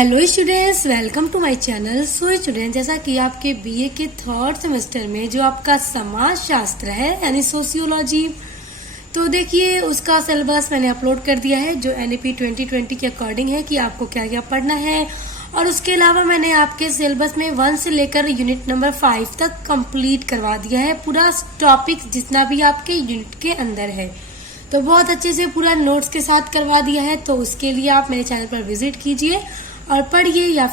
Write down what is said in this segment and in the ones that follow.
Hello students, welcome to my channel. So student, जैसा कि आपके बीए के थर्ड सेमेस्टर में जो आपका समाज शास्त्र है यानी सोशियोलॉजी, तो देखिए उसका सिलेबस मैंने अपलोड कर दिया है जो एनईपी 2020 के अकॉर्डिंग है कि आपको क्या क्या पढ़ना है। और उसके अलावा मैंने आपके सिलेबस में 1 से लेकर यूनिट नंबर 5 तक कंप्लीट करवा दिया है, पूरा टॉपिक जितना भी आपके यूनिट के अंदर है, तो बहुत अच्छे से पूरा नोट्स के साथ करवा दिया है। तो उसके लिए आप मेरे चैनल पर विजिट कीजिए और पढ़िए, या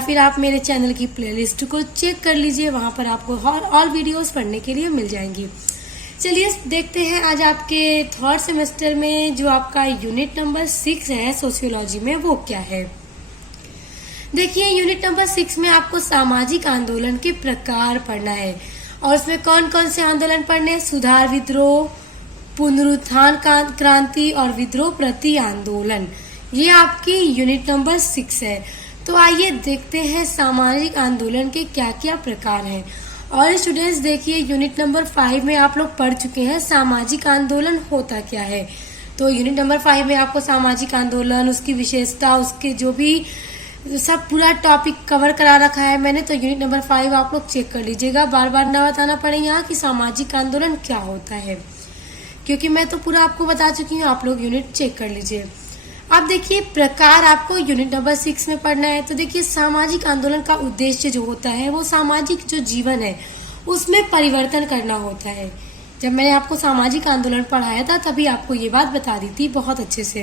फिर आप मेरे चैनल की प्लेलिस्ट को चेक कर लीजिए, वहां पर आपको ऑल वीडियोस पढ़ने के लिए मिल जाएंगी। चलिए देखते हैं आज आपके थर्ड सेमेस्टर में जो आपका यूनिट नंबर 6 है सोशियोलॉजी में, वो क्या है। देखिए यूनिट नंबर 6 में आपको सामाजिक आंदोलन के प्रकार पढ़ना है और उसमें कौन कौन से आंदोलन पढ़ने हैं। सुधार विद्रोह, पुनरुत्थान क्रांति और विद्रोह प्रति आंदोलन, ये आपकी यूनिट नंबर 6 है। तो आइए देखते हैं सामाजिक आंदोलन के क्या क्या प्रकार हैं। और स्टूडेंट्स देखिए यूनिट नंबर 5 में आप लोग पढ़ चुके हैं सामाजिक आंदोलन होता क्या है। तो यूनिट नंबर 5 में आपको सामाजिक आंदोलन, उसकी विशेषता, उसके जो भी सब पूरा टॉपिक कवर करा रखा है मैंने। तो यूनिट नंबर 5 आप लोग चेक कर लीजिएगा, बार बार ना बताना पड़े यहाँ कि सामाजिक आंदोलन क्या होता है, क्योंकि मैं तो पूरा आपको बता चुकी हूँ। आप लोग यूनिट चेक कर लीजिए। अब देखिए प्रकार आपको यूनिट नंबर 6 में पढ़ना है। तो देखिए सामाजिक आंदोलन का उद्देश्य जो होता है वो सामाजिक जो जीवन है उसमें परिवर्तन करना होता है। जब मैंने आपको सामाजिक आंदोलन पढ़ाया था तभी आपको ये बात बता दी थी बहुत अच्छे से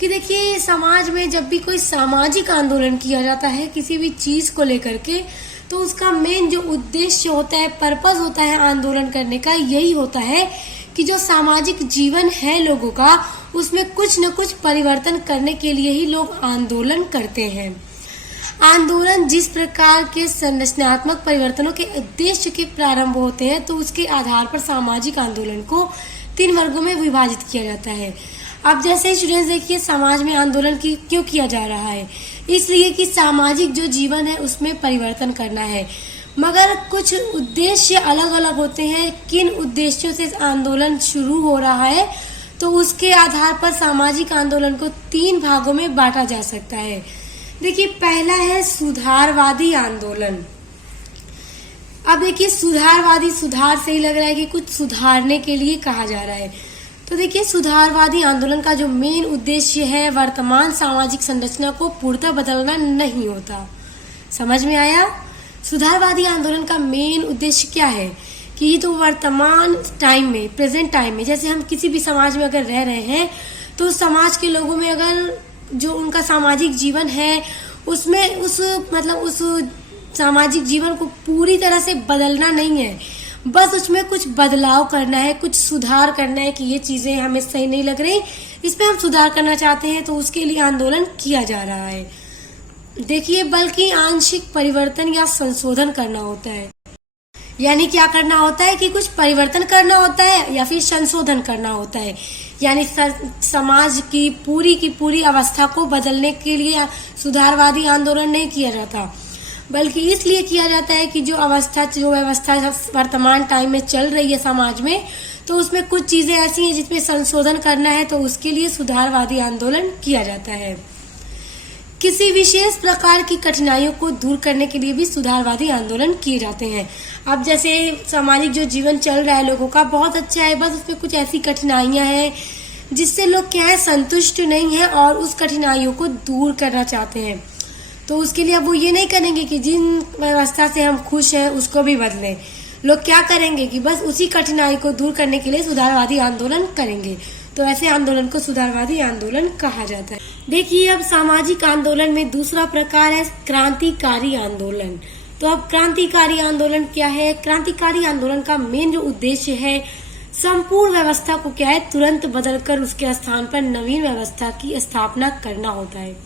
कि देखिए समाज में जब भी कोई सामाजिक आंदोलन किया जाता है किसी भी चीज को लेकर के, तो उसका मेन जो उद्देश्य होता है, पर्पस होता है आंदोलन करने का, यही होता है कि जो सामाजिक जीवन है लोगों का उसमें कुछ न कुछ परिवर्तन करने के लिए ही लोग आंदोलन करते हैं। आंदोलन जिस प्रकार के संरचनात्मक परिवर्तनों के उद्देश्य के प्रारंभ होते हैं, तो उसके आधार पर सामाजिक आंदोलन को 3 वर्गों में विभाजित किया जाता है। अब जैसे स्टूडेंट्स देखिए समाज में आंदोलन क्यों किया जा रहा है, इसलिए कि सामाजिक जो जीवन है उसमें परिवर्तन करना है, मगर कुछ उद्देश्य अलग अलग होते हैं। किन उद्देश्यों से आंदोलन शुरू हो रहा है, तो उसके आधार पर सामाजिक आंदोलन को 3 भागों में बांटा जा सकता है। देखिए पहला है सुधारवादी आंदोलन। अब देखिए सुधारवादी, सुधार से ही लग रहा है कि कुछ सुधारने के लिए कहा जा रहा है। तो देखिए सुधारवादी आंदोलन का जो मेन उद्देश्य है वर्तमान सामाजिक संरचना को पूर्णतः बदलना नहीं होता। समझ में आया? सुधारवादी आंदोलन का मेन उद्देश्य क्या है कि तो वर्तमान टाइम में, प्रेजेंट टाइम में, जैसे हम किसी भी समाज में अगर रह रहे हैं तो समाज के लोगों में अगर जो उनका सामाजिक जीवन है उसमें उस सामाजिक जीवन को पूरी तरह से बदलना नहीं है, बस उसमें कुछ बदलाव करना है, कुछ सुधार करना है कि ये चीजें हमें सही नहीं लग रही, इसमें हम सुधार करना चाहते हैं, तो उसके लिए आंदोलन किया जा रहा है। देखिए बल्कि आंशिक परिवर्तन या संशोधन करना होता है, यानी क्या करना होता है कि कुछ परिवर्तन करना होता है या फिर संशोधन करना होता है। यानी समाज की पूरी अवस्था को बदलने के लिए सुधारवादी आंदोलन नहीं किया जाता, बल्कि इसलिए किया जाता है कि जो व्यवस्था वर्तमान टाइम में चल रही है समाज में, तो उसमें कुछ चीजें ऐसी हैं जिसमें संशोधन करना है, तो उसके लिए सुधारवादी आंदोलन किया जाता है। किसी विशेष प्रकार की कठिनाइयों को दूर करने के लिए भी सुधारवादी आंदोलन किए जाते हैं। अब जैसे सामाजिक जो जीवन चल रहा है लोगों का बहुत अच्छा है, बस उसमें कुछ ऐसी कठिनाइयां हैं जिससे लोग क्या है संतुष्ट नहीं है और उस कठिनाइयों को दूर करना चाहते हैं। तो उसके लिए अब वो ये नहीं करेंगे कि जिन व्यवस्था से हम खुश हैं उसको भी बदलें। लोग क्या करेंगे कि बस उसी कठिनाई को दूर करने के लिए सुधारवादी आंदोलन करेंगे। तो ऐसे आंदोलन को सुधारवादी आंदोलन कहा जाता है। देखिए अब सामाजिक आंदोलन में दूसरा प्रकार है क्रांतिकारी आंदोलन। तो अब क्रांतिकारी आंदोलन क्या है? क्रांतिकारी आंदोलन का मेन जो उद्देश्य है संपूर्ण व्यवस्था को क्या है तुरंत बदलकर उसके स्थान पर नवीन व्यवस्था की स्थापना करना होता है।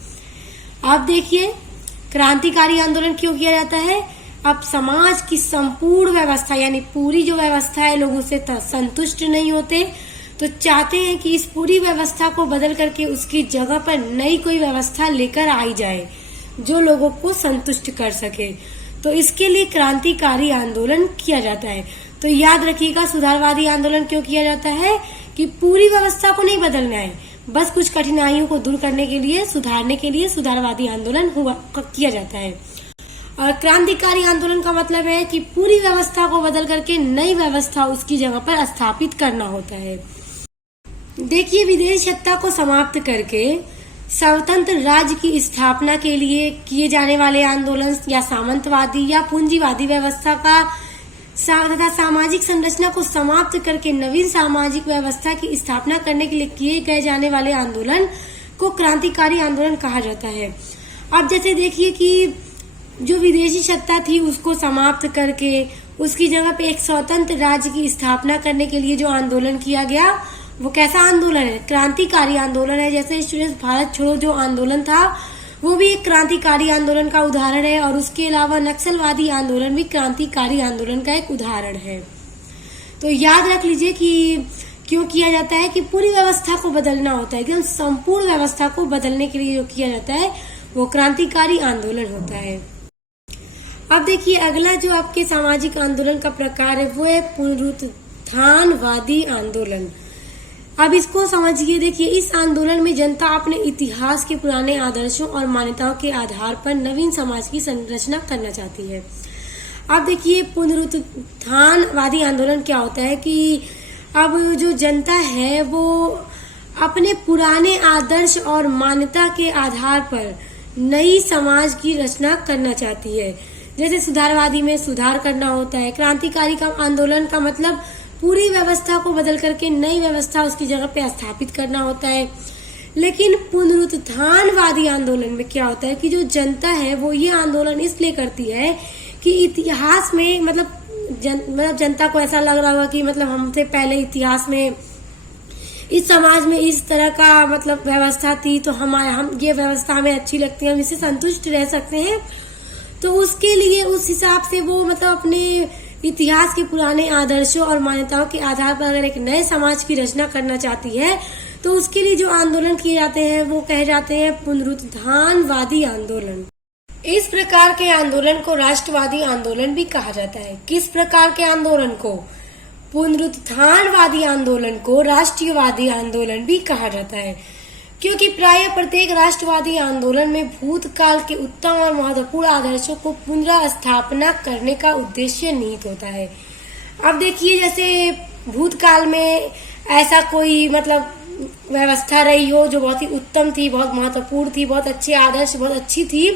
आप देखिए क्रांतिकारी आंदोलन क्यों किया जाता है? अब समाज की संपूर्ण व्यवस्था यानी पूरी जो व्यवस्था है लोगों से संतुष्ट नहीं होते, तो चाहते हैं कि इस पूरी व्यवस्था को बदल करके उसकी जगह पर नई कोई व्यवस्था लेकर आई जाए जो लोगों को संतुष्ट कर सके। तो इसके लिए क्रांतिकारी आंदोलन किया जाता है। तो याद रखिएगा सुधारवादी आंदोलन क्यों किया जाता है कि पूरी व्यवस्था को नहीं बदलना है, बस कुछ कठिनाइयों को दूर करने के लिए, सुधारने के लिए सुधारवादी आंदोलन किया जाता है। और क्रांतिकारी आंदोलन का मतलब है कि पूरी व्यवस्था को बदल करके नई व्यवस्था उसकी जगह पर स्थापित करना होता है। देखिए, विदेशी सत्ता को समाप्त करके स्वतंत्र राज्य की स्थापना के लिए किए जाने वाले आंदोलन या सामंतवादी या पूंजीवादी व्यवस्था का तथा सामाजिक संरचना को समाप्त करके नवीन सामाजिक व्यवस्था की स्थापना करने के लिए किए गए जाने वाले आंदोलन को क्रांतिकारी आंदोलन कहा जाता है। अब जैसे देखिए कि जो विदेशी सत्ता थी उसको समाप्त करके उसकी जगह पे एक स्वतंत्र राज्य की स्थापना करने के लिए जो आंदोलन किया गया वो कैसा आंदोलन है? क्रांतिकारी आंदोलन है। जैसे स्टूडेंट्स भारत छोड़ो जो आंदोलन था वो भी एक क्रांतिकारी आंदोलन का उदाहरण है, और उसके अलावा नक्सलवादी आंदोलन भी क्रांतिकारी आंदोलन का एक उदाहरण है। तो याद रख लीजिए कि क्यों किया जाता है कि पूरी व्यवस्था को बदलना होता है, एकदम संपूर्ण व्यवस्था को बदलने के लिए जो किया जाता है वो क्रांतिकारी आंदोलन होता है। अब देखिए, अगला जो आपके सामाजिक आंदोलन का प्रकार है वो है पुनरुत्थानवादी आंदोलन। अब इसको समझिए। देखिए, इस आंदोलन में जनता अपने इतिहास के पुराने आदर्शों और मान्यताओं के आधार पर नवीन समाज की संरचना करना चाहती है। अब देखिए, पुनरुत्थानवादी आंदोलन क्या होता है कि अब जो जनता है वो अपने पुराने आदर्श और मान्यता के आधार पर नई समाज की रचना करना चाहती है। जैसे सुधारवादी में सुधार करना होता है। क्रांतिकारी का आंदोलन का मतलब पूरी व्यवस्था को बदल करके नई व्यवस्था उसकी जगह पे स्थापित करना होता है। लेकिन पुनरुत्थानवादी आंदोलन में क्या होता है कि जो जनता है वो ये आंदोलन इसलिए करती है कि इतिहास में मतलब जनता को ऐसा लग रहा होगा कि मतलब हमसे पहले इतिहास में इस समाज में इस तरह का मतलब व्यवस्था थी, तो हम ये व्यवस्था हमें अच्छी लगती है, हम इससे संतुष्ट रह सकते हैं। तो उसके लिए उस हिसाब से वो मतलब अपने इतिहास के पुराने आदर्शों और मान्यताओं के आधार पर अगर एक नए समाज की रचना करना चाहती है तो उसके लिए जो आंदोलन किए जाते हैं वो कहे जाते हैं पुनरुत्थानवादी आंदोलन। इस प्रकार के आंदोलन को राष्ट्रवादी आंदोलन भी कहा जाता है। किस प्रकार के आंदोलन को? पुनरुत्थानवादी आंदोलन को राष्ट्रवादी आंदोलन भी कहा जाता है, क्योंकि प्राय प्रत्येक राष्ट्रवादी आंदोलन में भूतकाल के उत्तम और महत्वपूर्ण आदर्शों को पुनर्स्थापना करने का उद्देश्य निहित होता है। अब देखिए, जैसे भूतकाल में ऐसा कोई मतलब व्यवस्था रही हो जो बहुत ही उत्तम थी, बहुत महत्वपूर्ण थी, बहुत अच्छे आदर्श, बहुत अच्छी थी,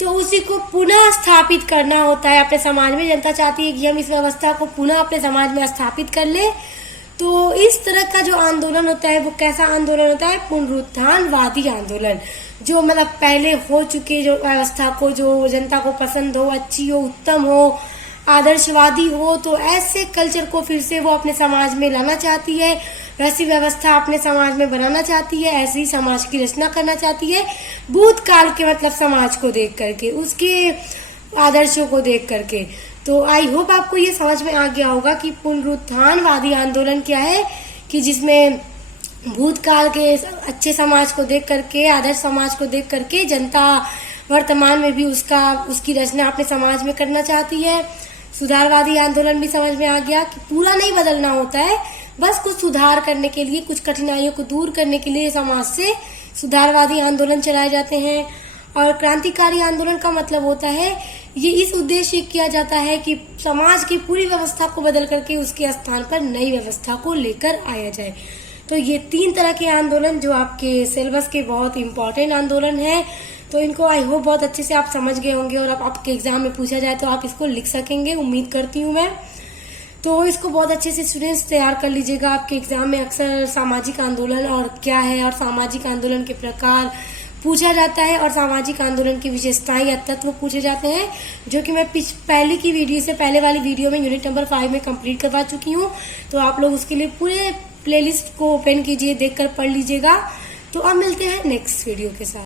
तो उसी को पुनः स्थापित करना होता है अपने समाज में। जनता चाहती है कि हम इस व्यवस्था को पुनः अपने समाज में स्थापित कर ले। तो इस तरह का जो आंदोलन होता है वो कैसा आंदोलन होता है? पुनरुत्थानवादी आंदोलन। जो मतलब पहले हो चुके जो व्यवस्था को जो जनता को पसंद हो, अच्छी हो, उत्तम हो, आदर्शवादी हो, तो ऐसे कल्चर को फिर से वो अपने समाज में लाना चाहती है, वैसी व्यवस्था अपने समाज में बनाना चाहती है, ऐसी समाज की रचना करना चाहती है भूतकाल के मतलब समाज को देख करके, उसके आदर्शों को देख करके। तो आई होप आपको ये समझ में आ गया होगा कि पुनरुत्थानवादी आंदोलन क्या है, कि जिसमें भूतकाल के अच्छे समाज को देख करके, आदर्श समाज को देख करके जनता वर्तमान में भी उसकी रचना अपने समाज में करना चाहती है। सुधारवादी आंदोलन भी समझ में आ गया कि पूरा नहीं बदलना होता है, बस कुछ सुधार करने के लिए, कुछ कठिनाइयों को दूर करने के लिए समाज से सुधारवादी आंदोलन चलाए जाते हैं। और क्रांतिकारी आंदोलन का मतलब होता है ये इस उद्देश्य किया जाता है कि समाज की पूरी व्यवस्था को बदल करके उसके स्थान पर नई व्यवस्था को लेकर आया जाए। तो ये 3 तरह के आंदोलन जो आपके सिलेबस के बहुत इंपॉर्टेंट आंदोलन है, तो इनको आई होप बहुत अच्छे से आप समझ गए होंगे और अब आपके एग्जाम में पूछा जाए तो आप इसको लिख सकेंगे, उम्मीद करती हूँ मैं। तो इसको बहुत अच्छे से स्टूडेंट्स तैयार कर लीजिएगा। आपके एग्जाम में अक्सर सामाजिक आंदोलन और क्या है और सामाजिक आंदोलन के प्रकार पूछा जाता है और सामाजिक आंदोलन की विशेषताएं या तत्व पूछे जाते हैं, जो कि मैं पहले वाली वीडियो में यूनिट नंबर 5 में कंप्लीट करवा चुकी हूँ। तो आप लोग उसके लिए पूरे प्लेलिस्ट को ओपन कीजिए, देखकर पढ़ लीजिएगा। तो अब मिलते हैं नेक्स्ट वीडियो के साथ।